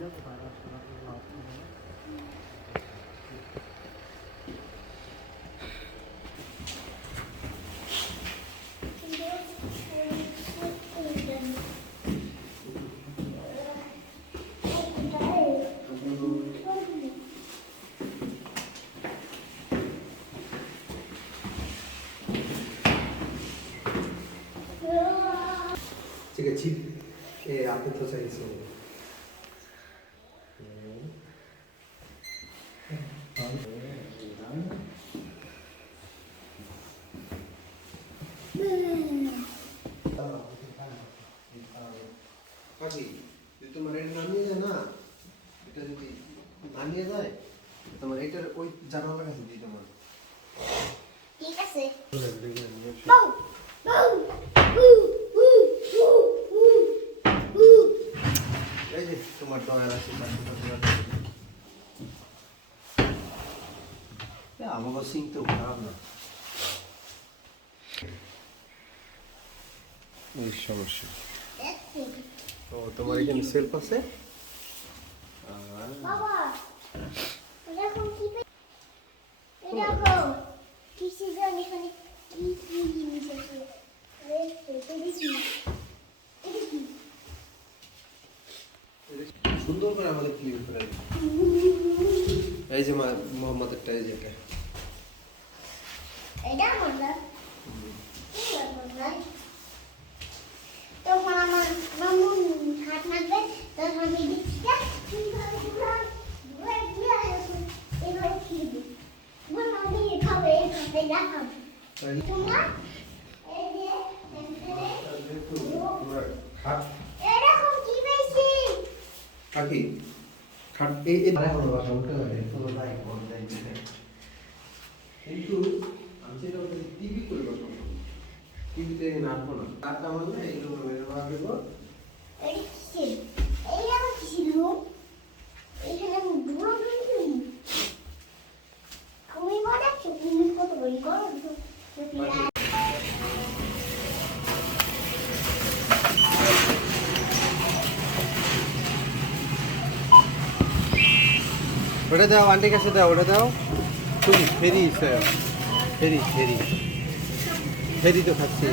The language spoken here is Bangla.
这个鸡，앞에 터져 있어. কাকি তোমার এটা নামিয়ে যায় না, এটা যদি নামিয়ে যায় তোমার এটার ওই জানালার কাছে দিই তোমার। ঠিক আছে। এই যে তোমার ডয়ার আছে আমাকে সিং তো খারাপ না। এই সমস্যা তো তোমার এখানে সেলফ আছে। বাবা দেখো কি দেখো কিসে জানি এখানে কি কি জিনিস আছে। সুন্দর করে আমাদের ক্লিয়ার করে এই যে মোহাম্মদেরটা এই যে এটা এটা মজা কি মজা তখন আমার মামু হাত মারবে তখন আমি দিচ্ছিটা এবার খেলবো মামা খাবে খাবে না খাবে তোমার এই যে এরকম কি পেয়েছি কাকি খাট এই এখন বাসা উঠতে হবে পুরো লাইক বন্ধ যায় কিন্তু আমি সেটা টিভি করে বসাবো টিভিতে নাটবো না তার তেমন না এইগুলো মেরে রাখবো। এই কিসের এই আমার কিসের রুম এখানে আমি বুড়ো কিন্তু তুমি বলে তুমি কত বই করো ওটা দাও আন্টির কাছে দাও ওটা দাও তুমি ফেরি ফেরি ফেরি ফেরি তো খাচ্ছি